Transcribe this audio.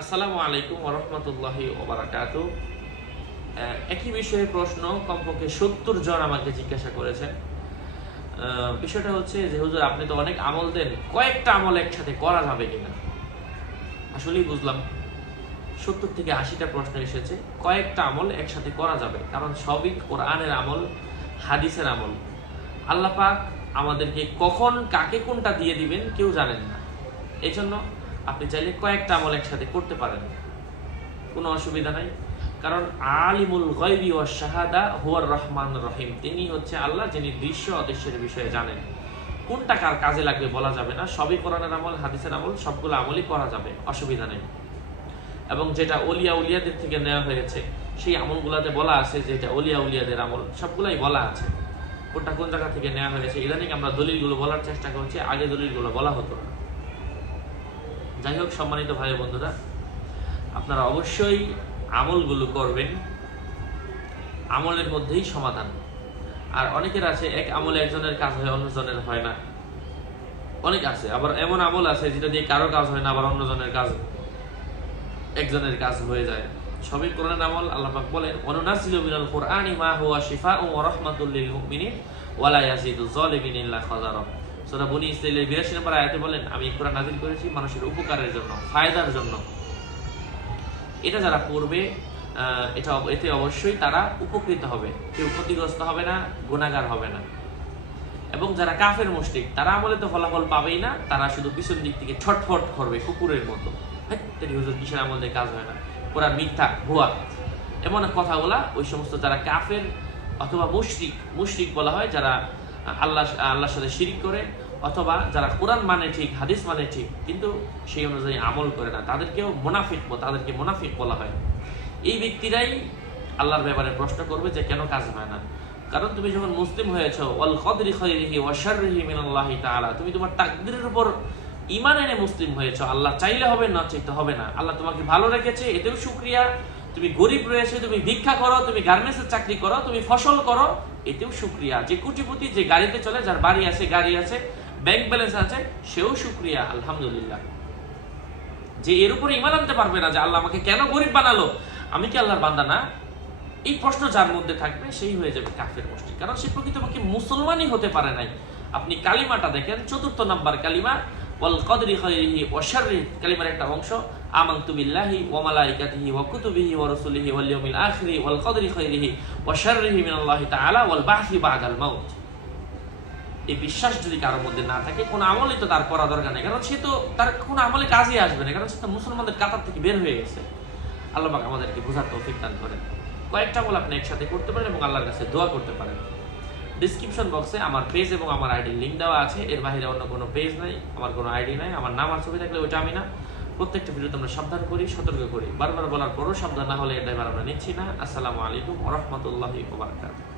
আসসালামু আলাইকুম ওরহমতুল্লাহি ওবরাকাত। একই বিষয়ে প্রশ্ন, কমপক্ষে সত্তর জন আমাকে জিজ্ঞাসা করেছেন। বিষয়টা হচ্ছে যে, হুজুর, আপনি তো অনেক আমল দেন, কয়েকটা আমল একসাথে করা যাবে কিনা? আসলেই বুঝলাম, সত্তর থেকে আশিটা প্রশ্ন এসেছে, কয়েকটা আমল একসাথে করা যাবে, কারণ সবই কোরআনের আমল, হাদিসের আমল। আল্লাহ পাক আমাদেরকে কখন কাকে কোনটা দিয়ে দিবেন কেউ জানেন না। এই জন্য আপনি চাইলে কয়েকটা আমল একসাথে করতে পারেন। কোনো অসুবিধা নাই। কারণ আলিমুল গয়বি ও শাহাদা হুয়ার রহমান রহিম। তিনি হচ্ছে আল্লাহ, যিনি দৃশ্য অদৃশ্যের বিষয়ে জানেন। কোনটা কার কাজে লাগবে বলা যাবে না। সবই কোরআনের আমল, হাদিসের আমল, সবগুলো আমলই করা যাবে। অসুবিধা নেই। এবং যেটা অলিয়া উলিয়াদের থেকে নেওয়া হয়েছে, সেই আমলগুলাতে বলা আছে যেটা অলিয়া উলিয়াদের আমল। সবগুলাই বলা আছে। কোনটা কোন জায়গা থেকে নেওয়া হয়েছে? ইদানিং আমরা দলিলগুলো বলার চেষ্টা করছি, আগে দলিলগুলো বলা হতো না। যাই হোক, সম্মানিত ভাই বন্ধুরা, আপনারা অবশ্যই আমলগুলো করবেন, আমলের মধ্যেই সমাধান। আর অনেকের আছে, এক আমলে একজনের কাজ হয়, অন্যজনের হয় না। অনেক আছে, আবার এমন আমল আছে, যেটা দিয়ে কারও কাজ হয় না, আবার অন্যজনের কাজ, একজনের কাজ হয়ে যায়। সবই কোরআন আমল, আল্লাহ পাক বলেন অনুনাসিলু মিনাল কুরআনি মা হুয়া শিফাউন ওয়া রাহমাতুল লিল মুমিনিন ওয়া লা ইয়াজিদু যালিমিন সূরা বনী ইসরাঈলের 82 নম্বর আয়াতে বলেন, আমি কোরআন নাযিল করেছি মানুষের উপকারের জন্য, ফায়দার জন্য। এটা যারা পড়বে এটা এতে অবশ্যই তারা উপকৃত হবে। কেউ ক্ষতিগ্রস্ত হবে না গুণাগার হবে না। এবং যারা কাফের মুশরিক, তারা আমলে তো ফলাফল পাবেই না, তারা শুধু পিছন দিক থেকে ছটফট করবে কুকুরের মতো। হুজুর কিসের আমল কাজ হয় না? পুরা মিথ্যা, ভুয়া। এমন কথাগুলা ওই সমস্ত যারা কাফের অথবা মুশরিক মুশরিক বলা হয়, যারা আল্লাহ, আল্লাহর সাথে শিরিক করে, অথবা যারা কোরআন মানে ঠিক, হাদিস মানে ঠিক, কিন্তু সেই অনুযায়ী আমল করে না, তাদেরকেও মোনাফিক তাদেরকে মোনাফিক বলা হয়। এই ব্যক্তিরাই আল্লাহর ব্যাপারে প্রশ্ন করবে যে কেন কাজ হয় না। কারণ তুমি যখন মুসলিম হয়েছো, ওয়াল কদরি খাইরিহি ওয়া শাররিহি মিনাল্লাহি তাআলা, তুমি তোমার তাকদীরের উপর ইমান এনে মুসলিম হয়েছো, আল্লাহ চাইলে হবে, না চাইতে হবে না। আল্লাহ তোমাকে ভালো রেখেছে, এতেও শুকরিয়া। তুমি গরিব রয়েছে, তুমি ভিক্ষা করো, তুমি গার্মেন্টসের চাকরি করো, তুমি ফসল করো এতেও শুকরিয়া। যে কোটিপতি যে গাড়িতে চলে, যার বাড়ি আছে, গাড়ি আছে ব্যাংক ব্যালেন্স আছে, সেও শুকরিয়া, আলহামদুলিল্লাহ। যে এর উপরে ইমান আনতে পারবে না, যে আল্লাহ আমাকে কেন গরিব বানালো, আমি কি আল্লাহর বান্দা না? এই প্রশ্ন যার মধ্যে থাকবে, সেই হয়ে যাবে কাফের মুশরিক কারণ সে প্রকৃতপক্ষে মুসলমানই হতে পারে নাই। আপনি কালিমাটা দেখেন, চতুর্থ নাম্বার কালিমা ওয়াল কদরি খাইরিহি ওয়াশাররি, কালিমার একটা অংশ। আমানতু বিল্লাহি ওয়া মালাইকাতিহি ওয়া কুতুবিহি ওয়া রাসূলিহি ওয়াল ইয়াউমিল আখিরি ওয়াল কদরি খাইরিহি ওয়া শাররিহি মিনাল্লাহি তাআলা ওয়াল বাহসি বাদাল মাউত। এই বিশ্বাস যদি কারোর মধ্যে না থাকে, কোনো আমলই তো তার করা দরকার নেই। কারণ সে তো তার কোনো আমলে কাজে আসবে না। কারণ সে তো মুসলমানদের কাতার থেকে বের হয়ে গেছে। আল্লাহ পাক আমাদেরকে বোঝার তৌফিক দান করেন। কয়েকটা আমল আপনি একসাথে করতে পারেন এবং আল্লাহর কাছে দোয়া করতে পারেন। ডিসক্রিপশন বক্সে আমার পেজ এবং আমার আইডির লিঙ্ক দেওয়া আছে। এর বাইরে অন্য কোনো পেজ নাই, আমার কোনো আইডি নাই, আমার নাম আর ছবি থাকলে ওইটা আমি না। প্রত্যেকটা ভিডিওতে আমরা সাবধান করি, সতর্ক করি। বারবার বলার পরও সাবধান না হলে এটা বারবার আমরা নিচ্ছি না। আসসালামু আলাইকুম রহমতুল্লাহ ওবরাকাতুহু